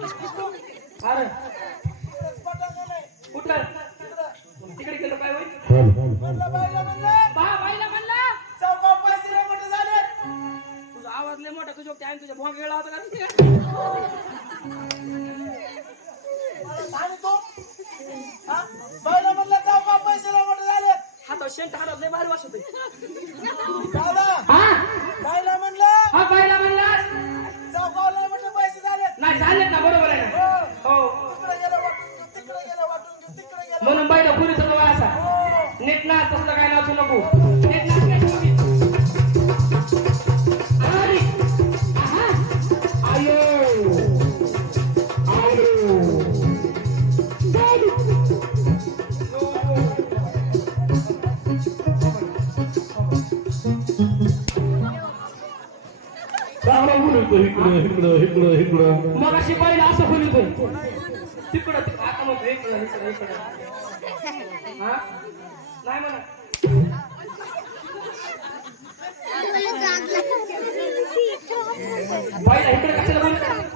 अरे कुठं तिकडे गेलो काय बाई तुझा आवाज लय मोठा तुझ्या त्या तुझ्या भोंग गेला होता हाता शेंट हातात लय भारी वाटत हा हा बाईला म्हणलास नाही झाले ना बरोबर आहे ना? हो. म्हणून बाईला पुरी तर वय असा. नीट ना तसलं काय नाचू नको. इकडं इकडं इकडं इकडं. मग अशी बाईला असं खोलीतोय तिकडं तिकडं. आता मग इकडं इकडं इकडं. हा? नाही म्हणा बाईला इकडे कशाला म्हणतात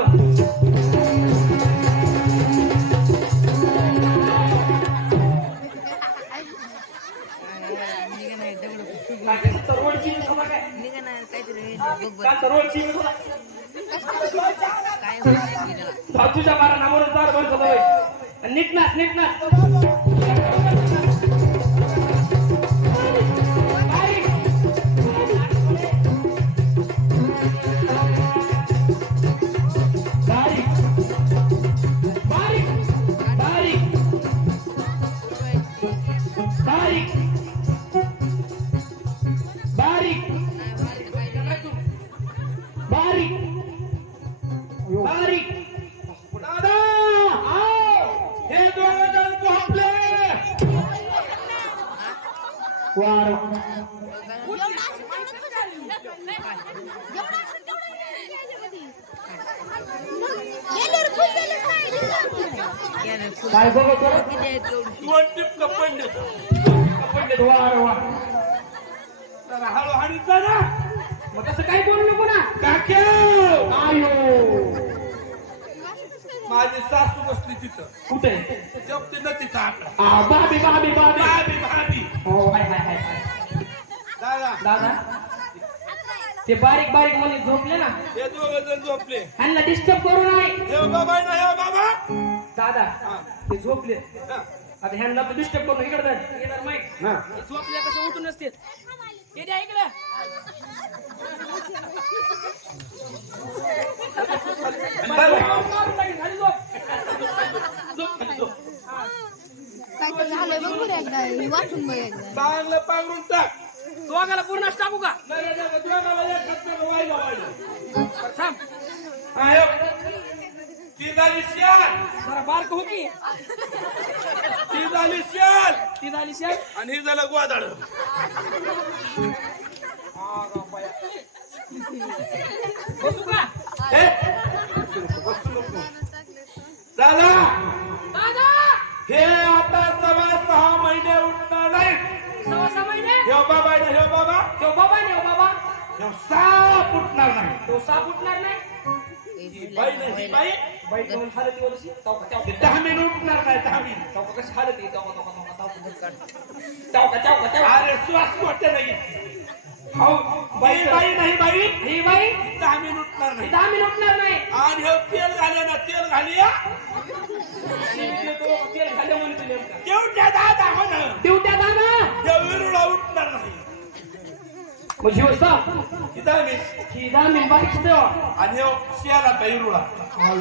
aplauso. बारीक. बारीक. बारीक. बारीक. दादा! आओ हे काय बघत दोन टिपक पडले पंडित वार वार. जरा हळू हळू जा ना मग तसं काही बोलू नको ना. काक्या आयो. माझी सासू बसली तिथं. कुठे? जपते न तिचा आकडा आ, बाबी बाबी बाबी भाभी भाभी. हो हाय हाय हाय हाय. दादा. दादा? ते बारीक बारीकमध्ये झोपले ना? हे दोघं जण झोपले. ह्यांना डिस्टर्ब करू नये हे बाबा ना हे बाबा. दादा हा, ते झोपले. हा, आता ह्यांना डिस्टर्ब करू इकडे इकडे माईक हा. झोपले कसं उठून असते हे द्या इकडं मारून टाकीन, खाली झोप. काहीतरी झालंय बघ बरं एकदा हे वाचून बघ एकदा चांगलं पांघरून टाक दोघाला पूर्णच टाकू का नाही, नाही, नाही, दोघाला एक हातानं वाहिलं, वाहिलं. बरं, थांब हा. ती झाली शाल जरा बारक हो की? ती झाली शाल ती झाली शेत आणि ही झालं गोदाड बसू का हे? नको. दादा! हे आता सव्वा सहा महिने उठणार नाही. सव्वा सहा महिने? हे बाबा हे बाबा? तो बाबा नाही हो बाबा? हे साप उठणार नाही. तो साप उठणार नाही? ही बाई नाही, ही बाई. बाईक घेऊन हालत येऊ तशी चौका हे चौका दहा मिनिट उठणार नाही दहा मिनिट चौका कशी हालत येईल चौका चौका चौका चौका धर काढ. चौका चौका चौका अरे श्वास मोठे नाही हो बाई बाई नाही बाई ही बाई दहा मिनिट उठणार नाही दहा मिनिट उठणार नाही आणि हे तेल घाले ना तेल घाली या शिंपले तो तेल खाली म्हणतो नेमका तेवढ्या दादा म्हण देवट्या दादा हे विरुळा उठणार नाही 뭐지 왔어? 기다림이 기다림이 많이 기대요. 아니요 시아나 배우로라 아유.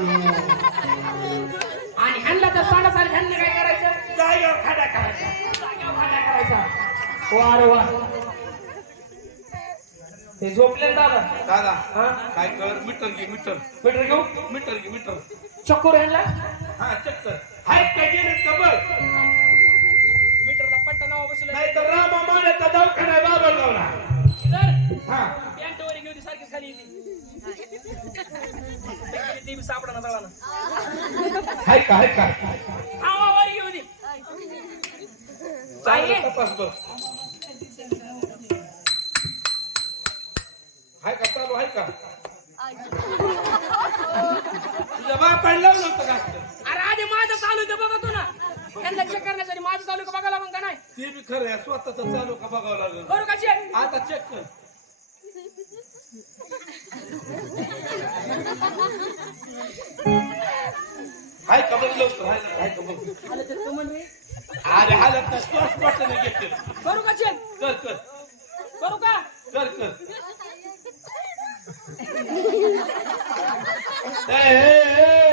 आणि ह्यांना तर साडेसात ह्यांनी काय करायचं? जागेवर खाडा करायचा जागेवर खाडा करायचा वा हो, रे वा. ते झोपले ना दादा. दादा हा? काय कर? मीटर घे मीटर. मीटर घेऊ? मीटर घे मीटर. चक्कर ह्यांना? हा चक्कर हाय पाहिजे रे कबर मीटरला पट्टा नावा बसलं नाही तर रामा मान्याचा दवाखाना बाबा लावला. पॅन्ट घेऊन सारखी खाली येते ते सापडा ना आवा घेऊ दे हाय का? चालू हाय का का अरे आधी माझं चालू ते बघा तू ना. त्यांना चेक करण्यासाठी माझं चालू का बघा लागून का नाही? ते बी खरं स्वतःच चालू का बघावं लागेल? करू का चेक आता चेक कर. हाय का बघ लवकर हाय हाय का बघ आलं तर तू म्हण रे अरे हालत नाही श्वास वाटत घेते करू का चेक कर कर करू का? कर कर ए, ए, ए, ए,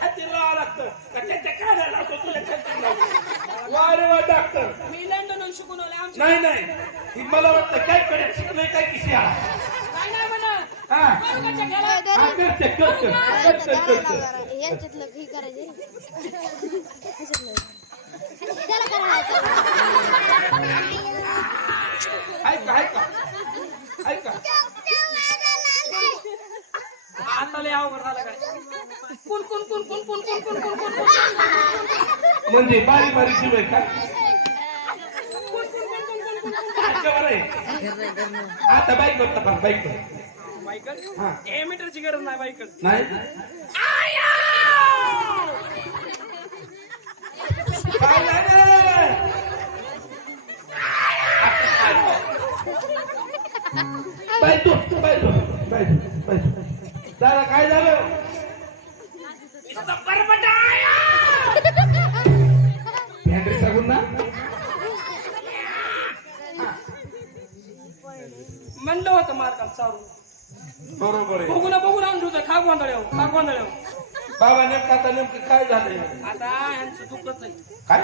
छातीत लावा लागतं. का त्यांच्या काढा लावतो तुला छातीत वारे वा डॉक्टर मी लंडनहून शिकून आले नाही नाही. ही मला वाटतं काय कडे शिकलंय काय किसी आला ऐका ऐका. ऐका. आता लय अवघड झालं काय कुण कुण कुण कुण कुण कुण कुण कुण कुण कुण म्हणजे बारीक बारीक आहे का आहे आता बाईक तपास बाईक बायकल हा ए मीटरची गरज नाही बायकल नाही काय. बाई तू, बाई तू, बाई तू, बाई तू. दादा काय झालं? हँड्री सांगून ना. म्हणलं होतं मार्काल चालू बरोबर आहे. बघू ना बघू ना आणून खा गोंधळ खा गोंधळ बाबा नेमकं आता नेमकं काय झालंय? आता ह्यांचं दुखत नाही. काय?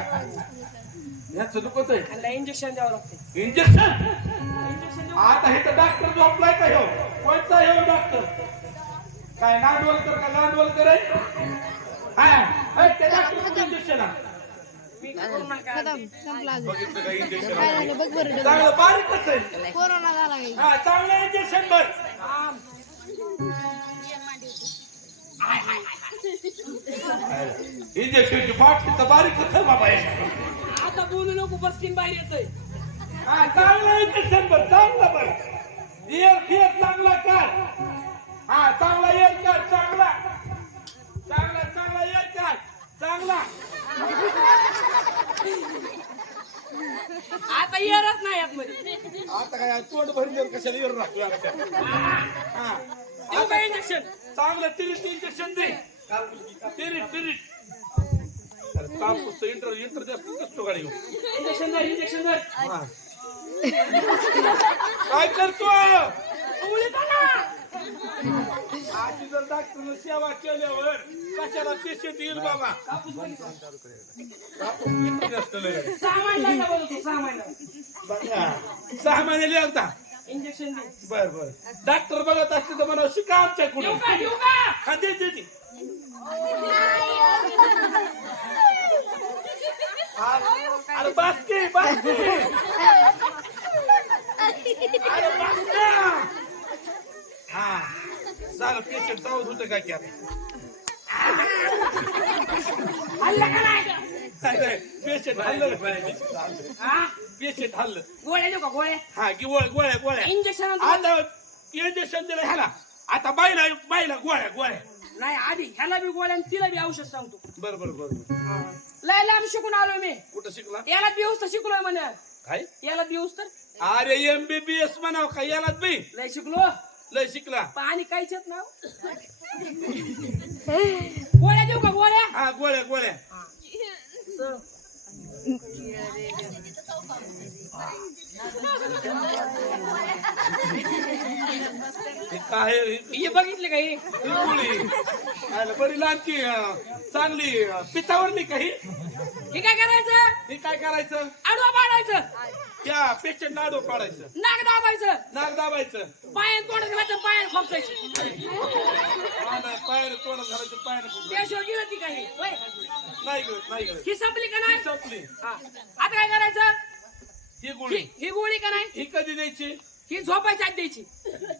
याचं दुखत आहे ह्यांना इंजेक्शन द्यावं लागते इंजेक्शन आता हे तर डॉक्टर झोपलाय का ह्यो? कोणता ह्यो डॉक्टर काय नांदवलकर का नांदवलकर आहे? इंजेक्शन चांगलं आहे. कोरोना झाला चांगलं इंजेक्शन भर. इंजेक्शनची बाटली तर बारीकच बाबा. आता बोलू लोक बसकीन बाहेर येतोय. चांगलं इंजेक्शन भर चांगलं भर. चांगला काय हा चांगला इयर कर चांगला. चांगला चांगला इयर कर चांगला. आता येरच नाही आतमध्ये. आता काय तोंड भरून कशाला? येऊन राहतोय आमच्या हा. देऊ का इंजेक्शन चांगलं तिरीट इंजेक्शन दे. तिरीट तिरीट. कापूस इंटर इंटर जास्त कसतो गाडी इंजेक्शन दर इंजेक्शन दर काय करतो जर डॉक्टरनं सेवा केल्यावर कशाला पेशंट येईल बाबा? सहा महिना लिहिलता इंजेक्शन दे बर बर. डॉक्टर बघत असते तर म्हणा शिका देऊ आमच्याकडून का देऊ का? हा दे दे दे. आ- अरे बास की बास की. अरे हा. झालं पेशंट जाऊ होतं का की हल्ला का नाही? पेशंट हल्लं. हा पेशंट हल्लं. गोळ्या देऊ का गोळ्या? हा की गोळ्या गोळ्या गोळ्या. इंजेक्शन आता इंजेक्शन दिलं ह्याला. आता बायला बायला गोळ्या गोळ्या. नाही आधी ह्याला बी गोळ्या आणि तिला बी औषध सांगतो. बर बर बर. लय लांब शिकून आलोय मी. कुठं शिकला? याला दिवस तर शिकलोय म्हणे. काय? याला दिवस तर अरे एमबीबीएस म्हणाव का? याला बी. लय शिकलो. लय शिकला. पाणी काहीच येत ना गोळ्या देऊ का गोळ्या? हा गोळ्या गोळ्या. हे. काय ही बघितले का हे? गोळी आयला बरी अं, चांगली अं, पिठावरली काही हे? काय करायचं? हे काय करायचं? आडवा पाडायचं. त्या पेशंट नाडो काढायचं नाक दाबायचं. नाक दाबायचं. पायान तोंड घालायचं पायान खोपसायची पायानं तोंड घालायचं पायानं. त्याशिवाय गेलं ती काही होय. नाही गळत नाही गळत ही संपली का ही नाही संपली. आता काय करायचं? ही गोळी. ही ही गोळी का नाही? ही कधी द्यायची? ही झोपायची आधी द्यायची.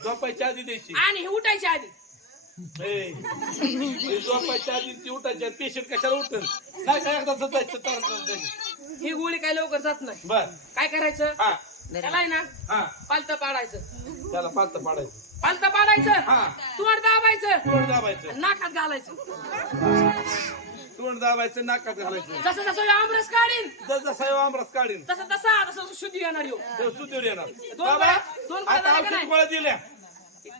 झोपायच्या आधी द्यायची. आणि ही उठायची आधी. ए, ही झोपायच्या आधी ती उठायच्या पेशंट कशाला उठल नाही काय एकदा जायचं तर ही गोळी काय लवकर जात नाही. बर. काय करायचं? हा. त्याला आहे ना हा. पालत पाडायचं. त्याला पालत पाडायचं. पालत पाडायचं. हा. तोंड दाबायचं. तोंड दाबायचं. आणि नाकात घालायचं. तोंड दाबायचं नाकात घालायचं. जसं जसं आमरस काढीन जसं साहेब आमरस काढीन. तसं तसा तसं शुद्धी येणार येऊ सुधीर येणार. दोन बाबा गोळ्या- दोन गोळ्या आता झाल्या का औषध नाही? गोळ्या दिल्या.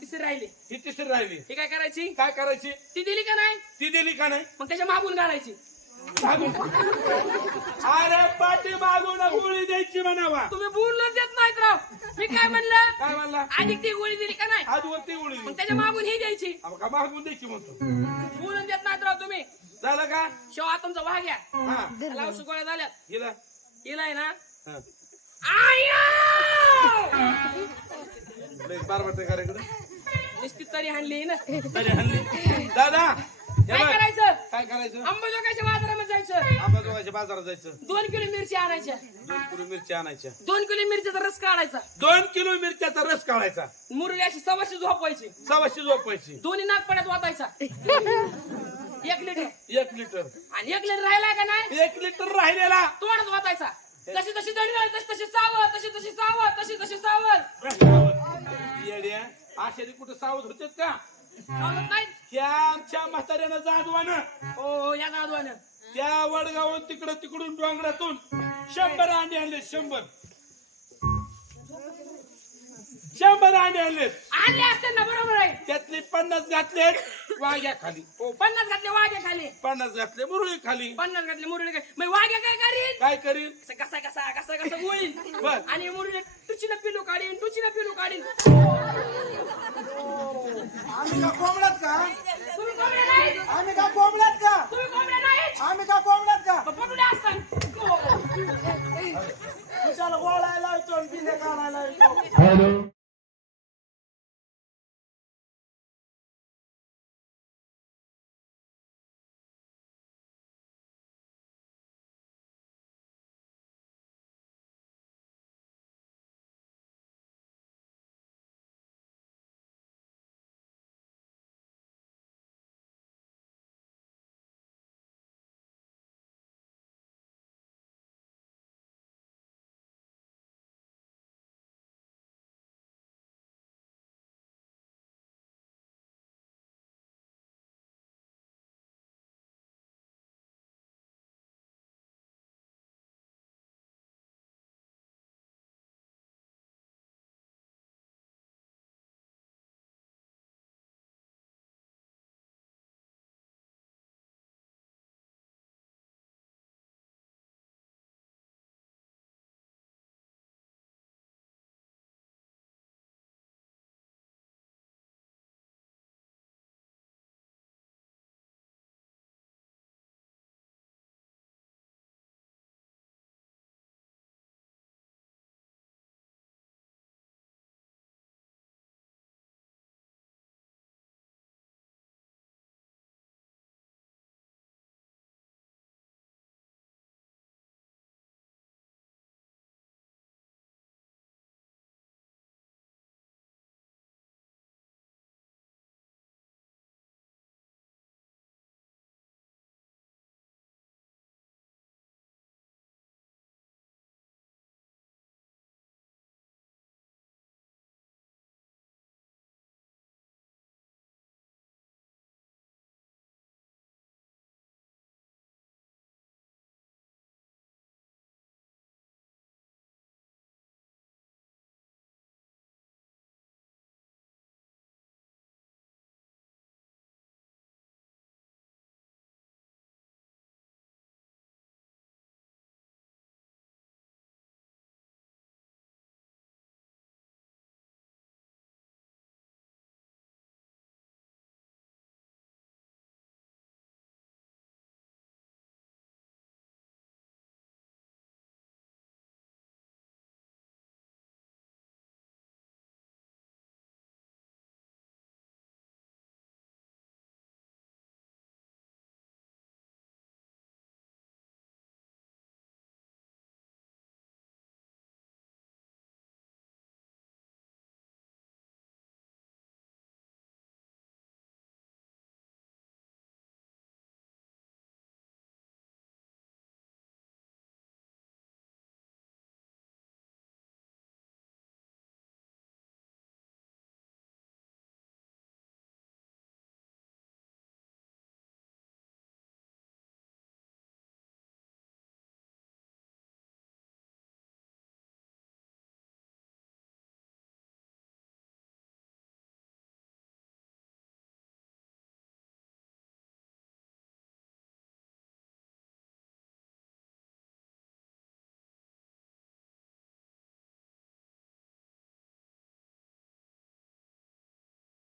तिसरी राहिली. ही तिसरी राहिली. ही काय करायची? काय करायची? ती दिली का नाही? ती दिली का नाही? मग त्याच्या मागून घालायची. मागून. अरे पाठी मागून गोळी द्यायची म्हणावा. तुम्ही बोलून देत नाहीत राव. मी काय म्हणलं? काय म्हणला? आधी ती गोळी दिली का नाही? आज वरती गोळी मग. त्याच्या मागून ही द्यायची. का मागून द्यायची म्हणतो बोलून देत नाहीत राव तुम्ही. झालं का? शेवा तुमचा वाघ्या हा. त्याला औषध गोळ्या झाल्यात. हिला? हिला आहे ना? हा. आयो! लय बार वाटतं का रे इकडं? नुसती तरी हाणली ना. तरी हल्ली दादा हे काय बघ, करायचं? काय करायचं? अंबाजोगाईच्या बाजारामध्ये जायचं आंबाजोगाच्या बाजारात जायचं. दोन किलो मिरची आणायच्या. दोन किलो मिरच्या आणायच्या. दोन किलो मिरचीचा रस काढायचा. दोन किलो मिरच्याचा रस काढायचा. मुरली अशी सव्वाशे झोपवायची सव्वाशे झोपायची. दोन्ही नागपड्यात वाटायचा. एक लिटर. एक लिटर. आणि एक लिटर राहिला का नाही? एक लिटर राहिलेला. तोंडच वाटायचा. तशी तशी दडी राहिली, तशी तशी सावध तशी तशी सावध तशी तशी सावध. येड्या आशाने कुठं सावध होतेत का? सावध नाही त्या आमच्या म्हाताऱ्यानं जागवानं हो हो या नादवानं त्या वडगावून तिकडं तिकडून डोंगरातून शंभर अंडे आणले शंभर. शंभर अंडे आणले. आणले असते ना बरोबर आहे. त्यातले पन्नास घातले वाघ्या खाली. हो पन्नास घातले वाघ्या खाली. पन्नास घातले मुरळी खाली. पन्नास घातले मुरळी काय मग वाघ्या काय करीन? काय करील कसा कसा कसा कसा गोळीन. बर. आणि मुरळी टुचीनं पिलू काढीन टुचीनं पिलू काढीन. आम्ही का कोंबडात का?